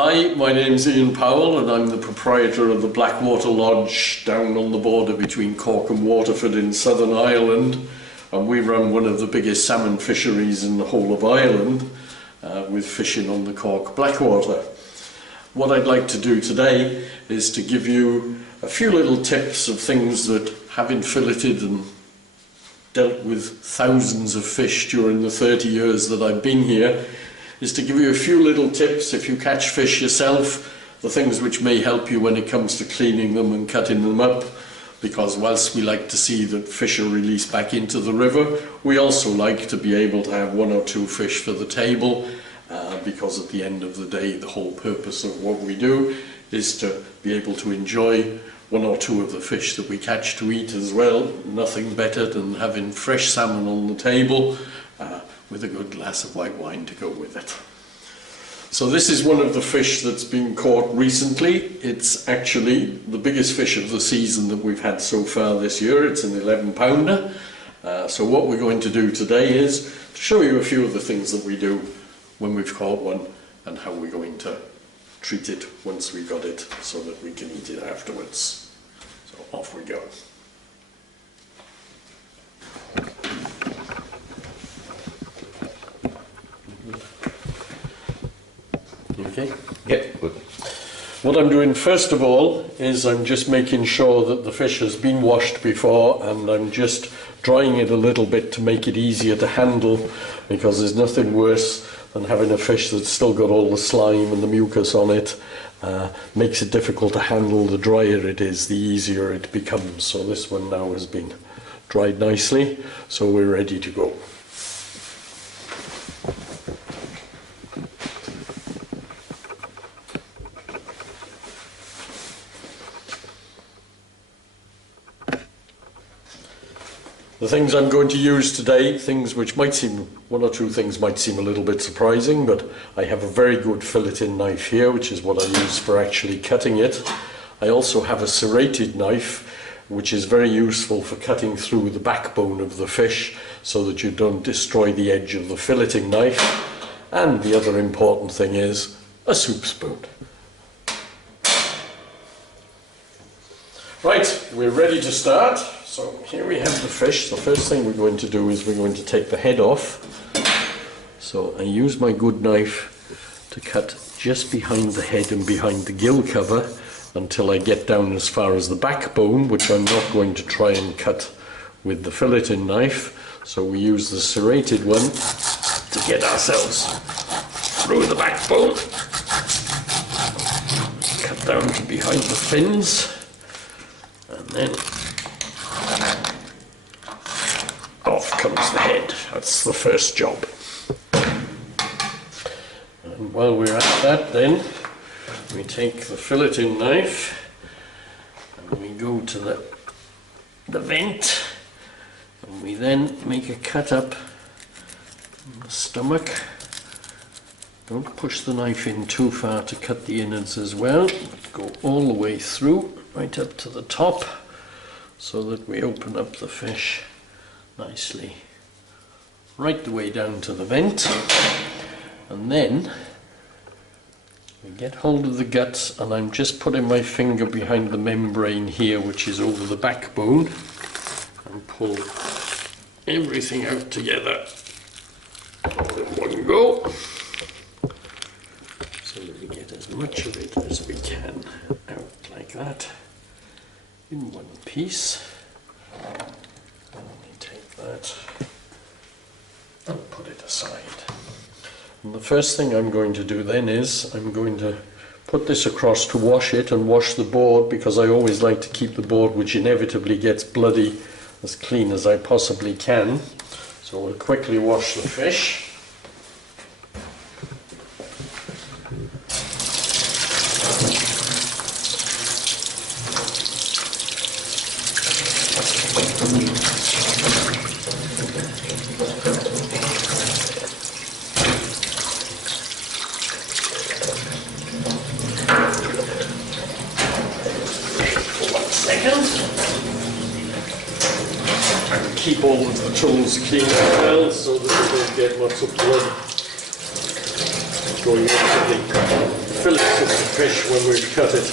Hi, my name's Ian Powell and I'm the proprietor of the Blackwater Lodge down on the border between Cork and Waterford in Southern Ireland, and we run one of the biggest salmon fisheries in the whole of Ireland with fishing on the Cork Blackwater. What I'd like to do today is to give you a few little tips of things that, having filleted and dealt with thousands of fish during the 30 years that I've been here, is to give you a few little tips if you catch fish yourself, the things which may help you when it comes to cleaning them and cutting them up, because whilst we like to see that fish are released back into the river, we also like to be able to have one or two fish for the table, because at the end of the day the whole purpose of what we do is to be able to enjoy one or two of the fish that we catch to eat as well. Nothing better than having fresh salmon on the table with a good glass of white wine to go with it. So this is one of the fish that's been caught recently. It's actually the biggest fish of the season that we've had so far this year. It's an 11-pounder. So what we're going to do today is to show you a few of the things that we do when we've caught one and how we're going to treat it once we got it so that we can eat it afterwards. So off we go. Okay? Yeah, good. What I'm doing first of all is I'm just making sure that the fish has been washed before, and I'm just drying it a little bit to make it easier to handle, because there's nothing worse than having a fish that's still got all the slime and the mucus on it. Makes it difficult to handle. The drier it is, the easier it becomes. So this one now has been dried nicely, so we're ready to go. The things I'm going to use today, things which might seem, one or two things might seem a little bit surprising, but I have a very good filleting knife here, which is what I use for actually cutting it. I also have a serrated knife, which is very useful for cutting through the backbone of the fish so that you don't destroy the edge of the filleting knife. And the other important thing is a soup spoon. Right, we're ready to start. So here we have the fish. The first thing we're going to do is we're going to take the head off. So I use my good knife to cut just behind the head and behind the gill cover until I get down as far as the backbone, which I'm not going to try and cut with the filleting knife. So we use the serrated one to get ourselves through the backbone. Cut down to behind the fins, and then off comes the head. That's the first job. And while we're at that, then we take the filleting knife and we go to the vent, and we then make a cut up in the stomach. Don't push the knife in too far to cut the innards as well. Go all the way through, right up to the top, so that we open up the fish nicely right the way down to the vent. And then we get hold of the guts, and I'm just putting my finger behind the membrane here, which is over the backbone, and pull everything out together all in one go, so that we get as much of it as we can out like that in one piece. Let me take that and put it aside. And the first thing I'm going to do then is I'm going to put this across to wash it and wash the board, because I always like to keep the board, which inevitably gets bloody, as clean as I possibly can. So we'll quickly wash the fish. Keep all of the tools clean as well, so that we don't get lots of blood going into the fillet. fish when we've cut it.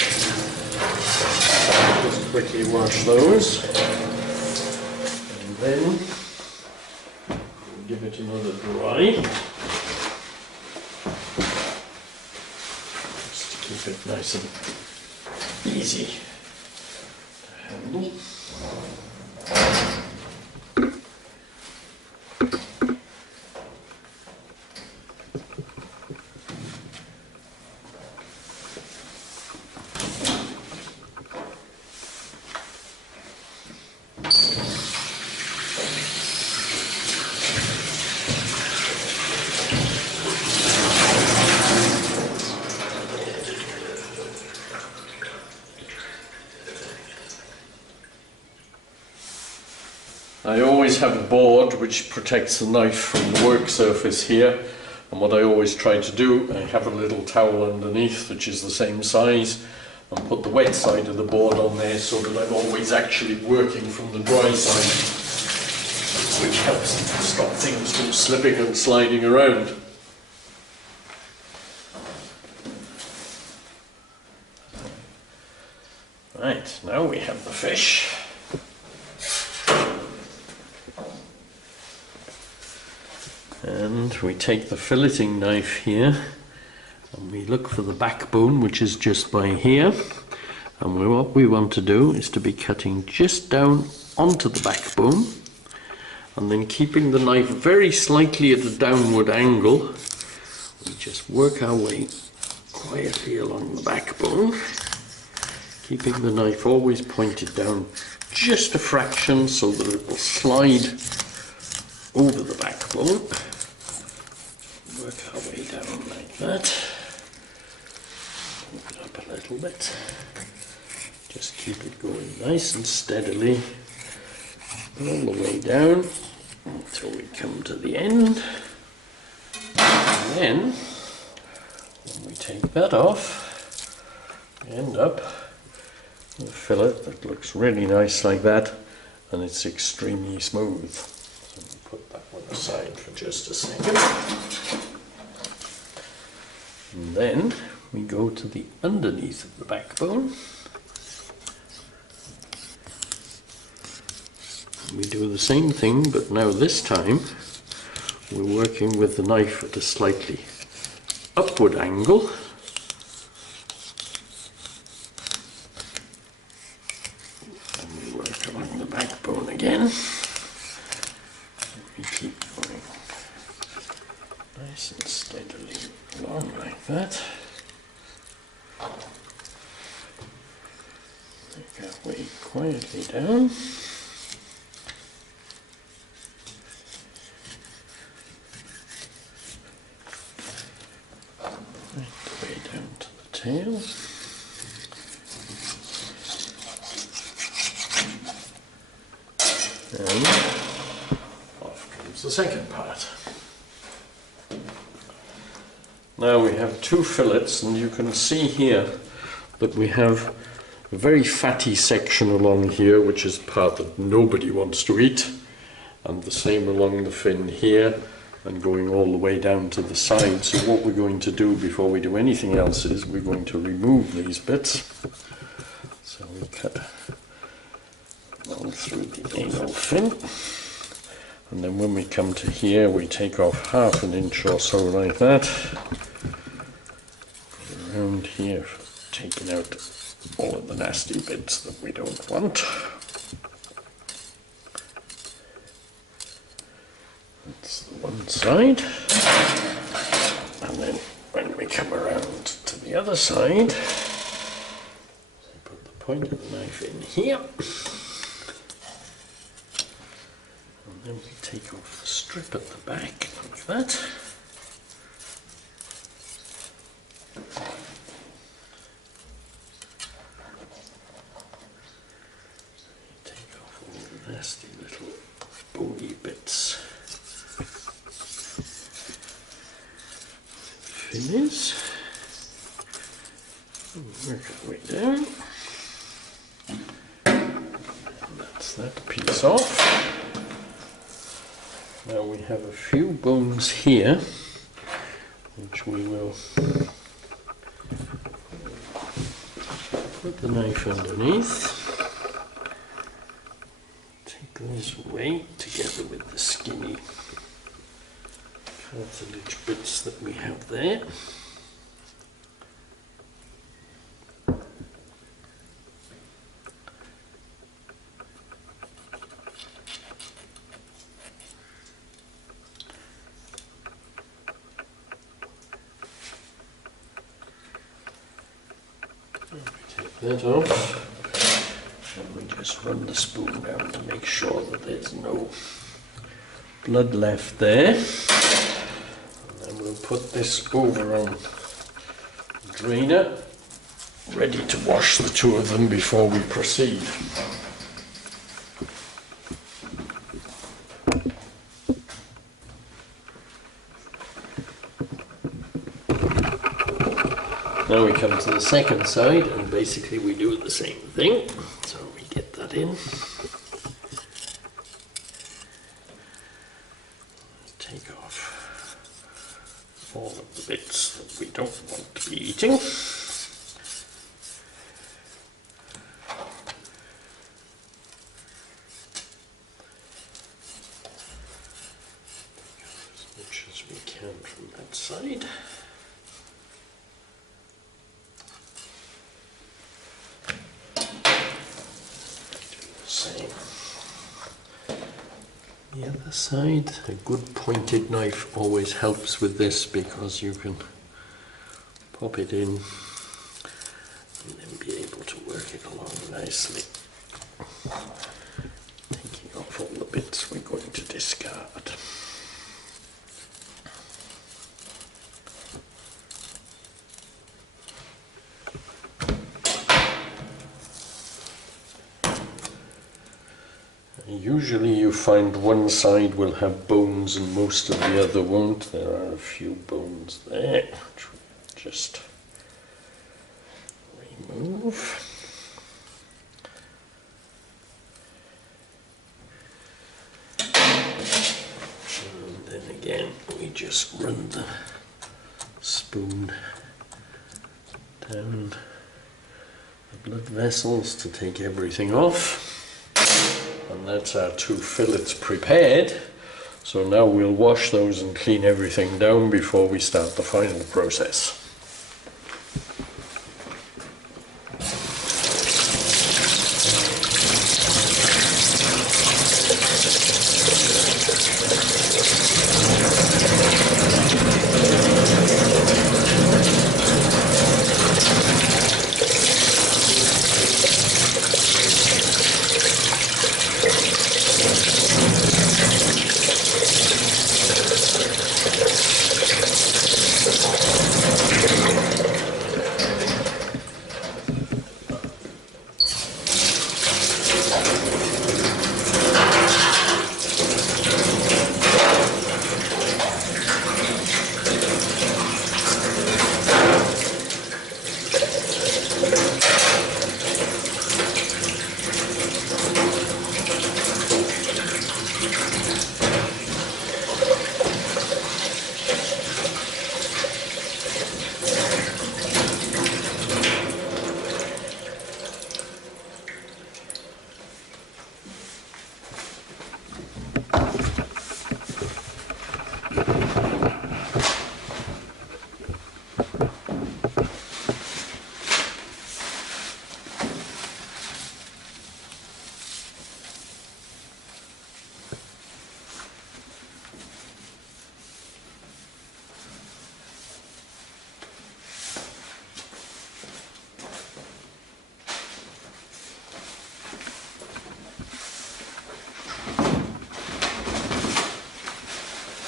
Just quickly wash those. And then give it another dry. Just to keep it nice and easy to handle. I always have a board which protects the knife from the work surface here, and what I always try to do, I have a little towel underneath which is the same size, and put the wet side of the board on there so that I'm always actually working from the dry side, which helps stop things from slipping and sliding around. Right, now we have the fish. And we take the filleting knife here and we look for the backbone, which is just by here, and what we want to do is to be cutting just down onto the backbone and then keeping the knife very slightly at a downward angle. We just work our way quietly along the backbone, keeping the knife always pointed down just a fraction so that it will slide over the backbone. Work our way down like that. Move it up a little bit. Just keep it going nice and steadily all the way down until we come to the end. And then, when we take that off, we end up with a fillet that looks really nice like that, and it's extremely smooth. So we'll put that one aside for just a second. And then we go to the underneath of the backbone. We do the same thing, but now this time we're working with the knife at a slightly upward angle. And we work along the backbone again. We keep going nice and steadily along like that. Make our way quietly down. Right the way down to the tail. And off comes the second part. Now we have two fillets, and you can see here that we have a very fatty section along here, which is part that nobody wants to eat, and the same along the fin here and going all the way down to the side. So what we're going to do before we do anything else is we're going to remove these bits. So we cut all through the anal fin, and then when we come to here we take off ½ an inch or so like that, around here, taking out all of the nasty bits that we don't want. That's the one side, and then when we come around to the other side, we put the point of the knife in here. Then we take off the strip at the back like that. Take off all the nasty little bony bits. Finish. Work our way down. And that's that piece off. Now we have a few bones here, which we will Put the knife underneath. Take those away together with the skinny cartilage bits that we have there. That off, and we just run the spoon down to make sure that there's no blood left there, and then we'll put this over on the drainer, ready to wash the two of them before we proceed. Now we come to the second side, and basically we do the same thing. So we get that in. Take off all of the bits that we don't want to be eating. As much as we can from that side. The other side, a good pointed knife always helps with this, because you can pop it in and then be able to work it along nicely, taking off all the bits we're going to discard. Usually you find one side will have bones and most of the other won't. There are a few bones there, which we'll just remove. And then again, we just run the spoon down the blood vessels to take everything off. And that's our two fillets prepared. So now we'll wash those and clean everything down before we start the final process.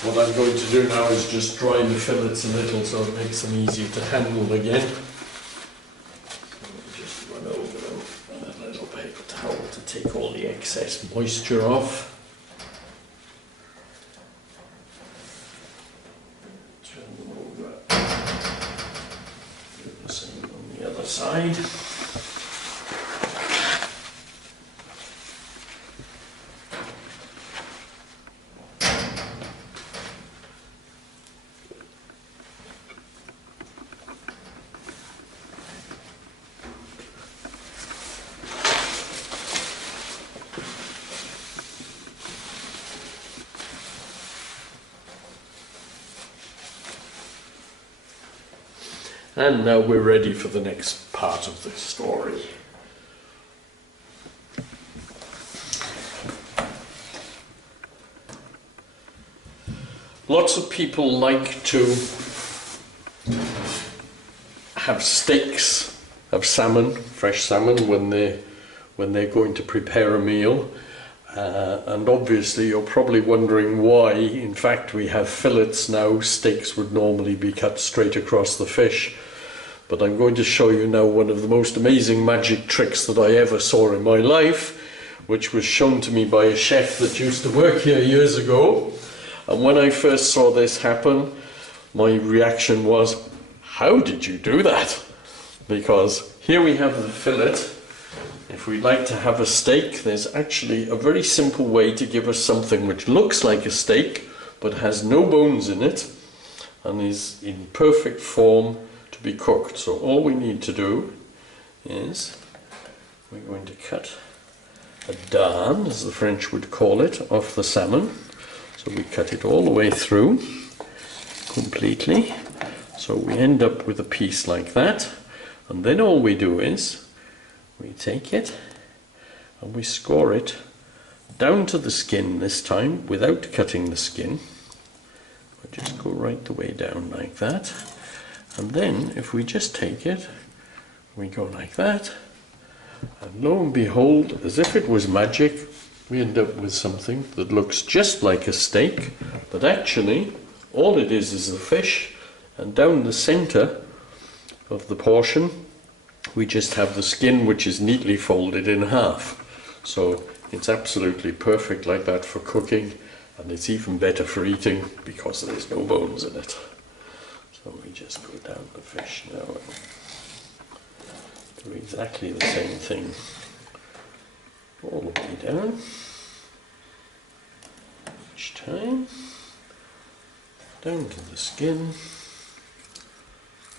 What I'm going to do now is just dry the fillets a little so it makes them easier to handle again. Just run over them with a little paper towel to take all the excess moisture off. Turn them over. Do the same on the other side. And now we're ready for the next part of the story. Lots of people like to have steaks of salmon, fresh salmon, when they're going to prepare a meal. And obviously you're probably wondering why. In fact, we have fillets now. Steaks would normally be cut straight across the fish. But I'm going to show you now one of the most amazing magic tricks that I ever saw in my life, which was shown to me by a chef that used to work here years ago. And when I first saw this happen, my reaction was, how did you do that? Because here we have the fillet. If we'd like to have a steak, there's actually a very simple way to give us something which looks like a steak but has no bones in it and is in perfect form to be cooked. So all we need to do is we're going to cut a dent, as the French would call it, off the salmon. So we cut it all the way through completely. So we end up with a piece like that, and then all we do is we take it and we score it down to the skin this time without cutting the skin. We just go right the way down like that, and then if we just take it, we go like that, and lo and behold, as if it was magic, we end up with something that looks just like a steak, but actually all it is the fish, and down the center of the portion we just have the skin, which is neatly folded in half. So it's absolutely perfect like that for cooking, and it's even better for eating because there's no bones in it. So we just go down the fish now and do exactly the same thing all the way down. Each time, down to the skin,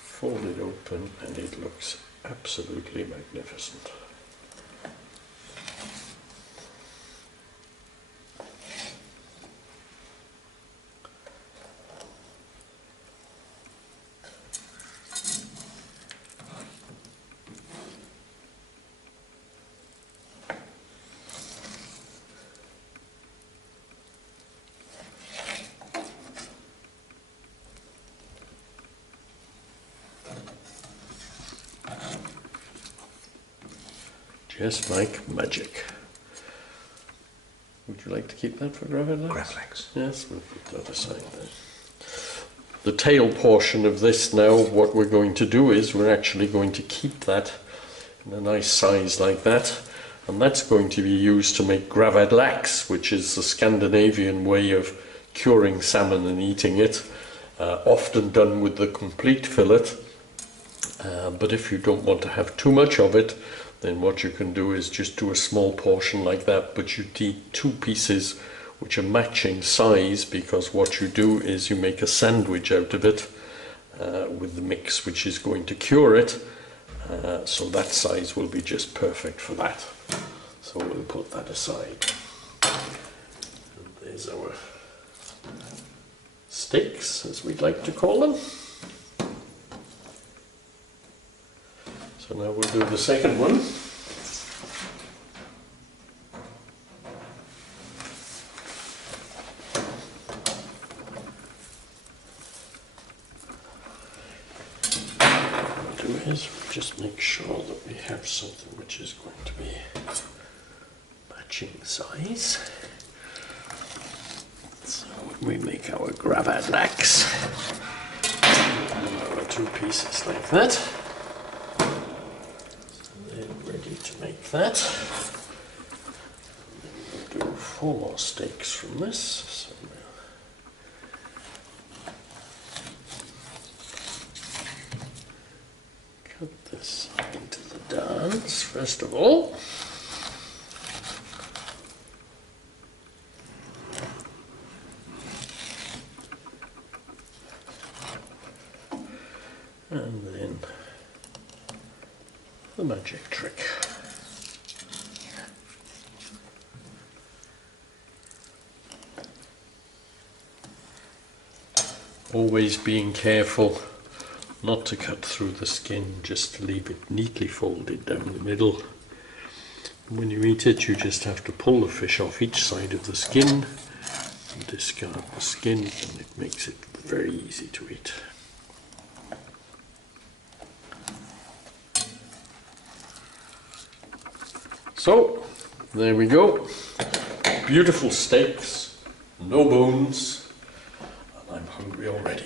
fold it open, and it looks absolutely magnificent. Just like magic. Would you like to keep that for gravid legs? Gravid legs. Yes, we'll put that aside then. The tail portion of this now, what we're going to do is we're actually going to keep that in a nice size like that, and that's going to be used to make gravid lax, which is the Scandinavian way of curing salmon and eating it, often done with the complete fillet. But if you don't want to have too much of it, then what you can do is just do a small portion like that, but you eat two pieces which are matching size, because what you do is you make a sandwich out of it with the mix which is going to cure it, so that size will be just perfect for that. So we'll put that aside. And there's our steaks, as we'd like to call them. So now we'll do the second one. What we'll do is just make sure that we have something which is going to be matching size. So we make our gravid lax. Our two pieces like that. Ready to make that. And then we'll do 4 more steaks from this. So we'll cut this into the dents first of all. And then the magic trick. Always being careful not to cut through the skin, just to leave it neatly folded down the middle. When you eat it, you just have to pull the fish off each side of the skin and discard the skin, and it makes it very easy to eat. So, there we go. Beautiful steaks, no bones, and I'm hungry already.